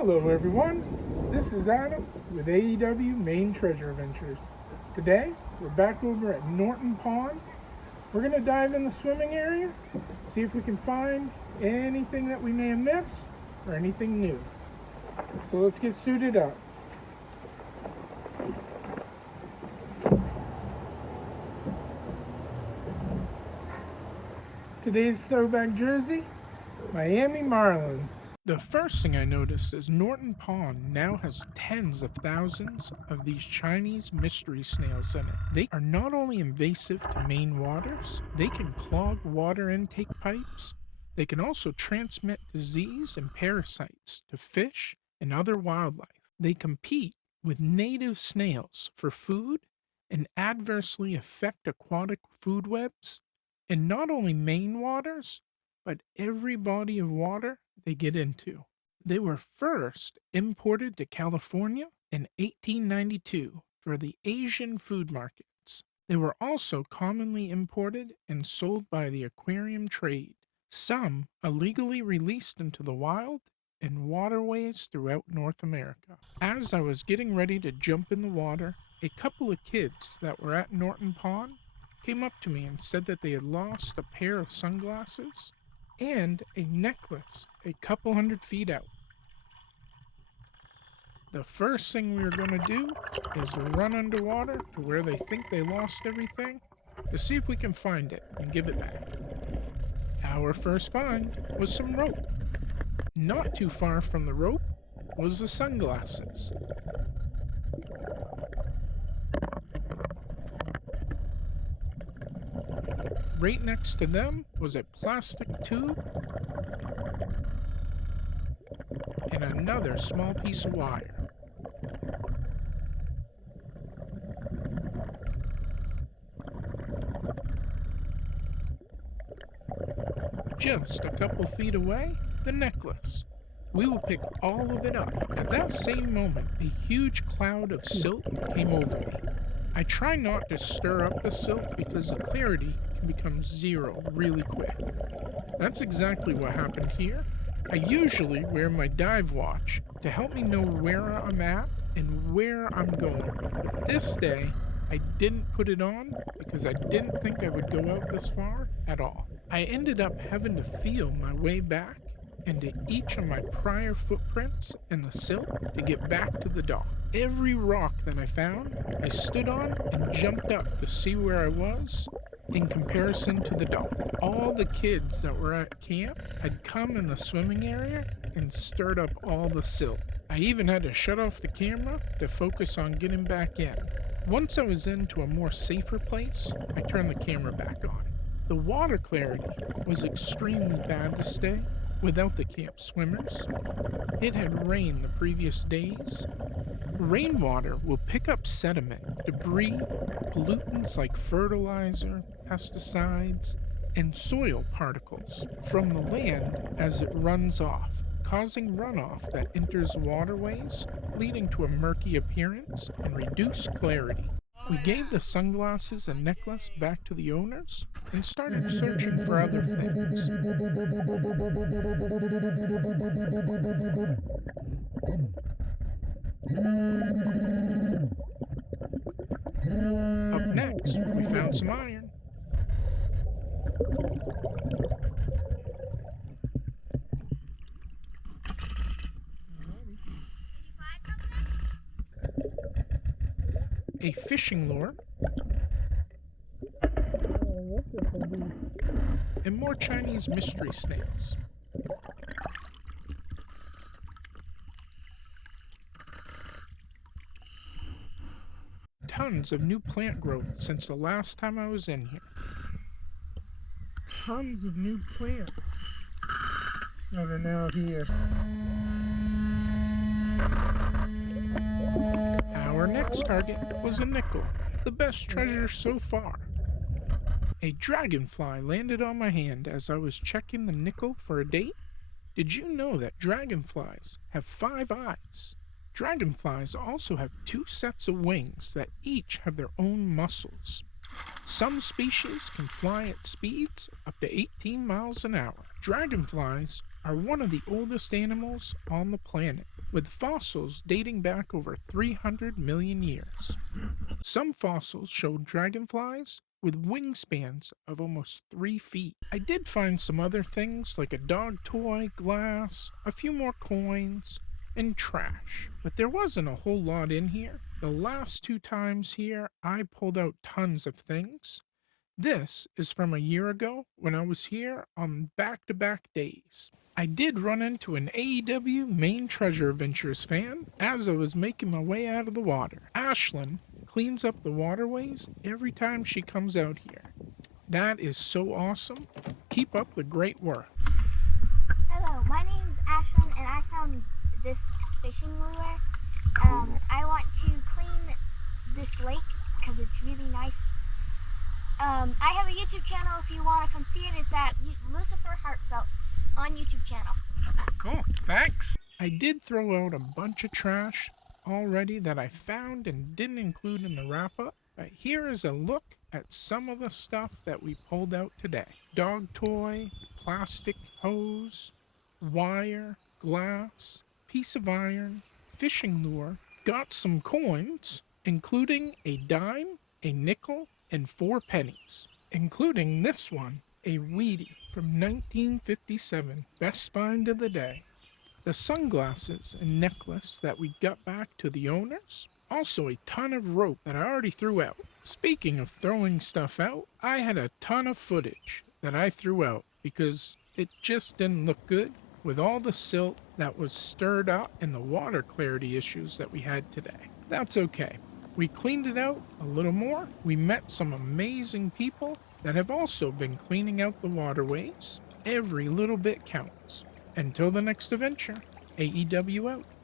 Hello everyone, this is Adam with AEW Maine Treasure Adventures. Today, we're back over at Norton Pond. We're going to dive in the swimming area, see if we can find anything that we may have missed or anything new. So let's get suited up. Today's throwback jersey, Miami Marlins. The first thing I noticed is Norton Pond now has tens of thousands of these Chinese mystery snails in it. They are not only invasive to Maine waters, they can clog water intake pipes. They can also transmit disease and parasites to fish and other wildlife. They compete with native snails for food and adversely affect aquatic food webs in not only Maine waters, but every body of water they get into. They were first imported to California in 1892 for the Asian food markets. They were also commonly imported and sold by the aquarium trade. Some illegally released into the wild and waterways throughout North America. As I was getting ready to jump in the water, a couple of kids that were at Norton Pond came up to me and said that they had lost a pair of sunglasses and a necklace a couple 100 feet out. The first thing we are going to do is run underwater to where they think they lost everything to see if we can find it and give it back. Our first find was some rope. Not too far from the rope was the sunglasses. Right next to them was a plastic tube and another small piece of wire. Just a couple feet away, the necklace. We will pick all of it up. At that same moment, a huge cloud of silt came over me. I try not to stir up the silt because the clarity can become zero really quick. That's exactly what happened here. I usually wear my dive watch to help me know where I'm at and where I'm going. But this day, I didn't put it on because I didn't think I would go out this far at all. I ended up having to feel my way back into each of my prior footprints in the silt to get back to the dock. Every rock that I found, I stood on and jumped up to see where I was in comparison to the dock. All the kids that were at camp had come in the swimming area and stirred up all the silt. I even had to shut off the camera to focus on getting back in. Once I was into a more safer place, I turned the camera back on. The water clarity was extremely bad this day without the camp swimmers. It had rained the previous days. Rainwater will pick up sediment, debris, pollutants like fertilizer, pesticides, and soil particles from the land as it runs off, causing runoff that enters waterways, leading to a murky appearance and reduced clarity. We gave the sunglasses and necklace back to the owners and started searching for other things. Up next, we found some iron. A fishing lure, and more Chinese mystery snails. Tons of new plant growth since the last time I was in here. Tons of new plants that are now here. Our next target was a nickel, the best treasure so far. A dragonfly landed on my hand as I was checking the nickel for a date. Did you know that dragonflies have 5 eyes? Dragonflies also have 2 sets of wings that each have their own muscles. Some species can fly at speeds up to 18 miles an hour. Dragonflies are one of the oldest animals on the planet. with fossils dating back over 300 million years. Some fossils showed dragonflies with wingspans of almost 3 feet. I did find some other things like a dog toy, glass, a few more coins, and trash, but there wasn't a whole lot in here. The last 2 times here, I pulled out tons of things. This is from a year ago when I was here on back-to-back days. I did run into an AEW Maine Treasure Adventures fan as I was making my way out of the water. Ashlyn cleans up the waterways every time she comes out here. That is so awesome. Keep up the great work. Hello, my name's Ashlyn and I found this fishing lure. I want to clean this lake because it's really nice. I have a YouTube channel if you want to come see it. It's at Lucifer Heartfelt on YouTube channel. Cool, thanks. I did throw out a bunch of trash already that I found and didn't include in the wrap-up, but here is a look at some of the stuff that we pulled out today. Dog toy, plastic hose, wire, glass, piece of iron, fishing lure, got some coins, including a dime, a nickel, and 4 pennies, including this one, a Wheatie from 1957, best find of the day. The sunglasses and necklace that we got back to the owners. Also a ton of rope that I already threw out. Speaking of throwing stuff out, I had a ton of footage that I threw out because it just didn't look good with all the silt that was stirred up and the water clarity issues that we had today. That's okay. We cleaned it out a little more. We met some amazing people that have also been cleaning out the waterways. Every little bit counts. Until the next adventure, AEW out.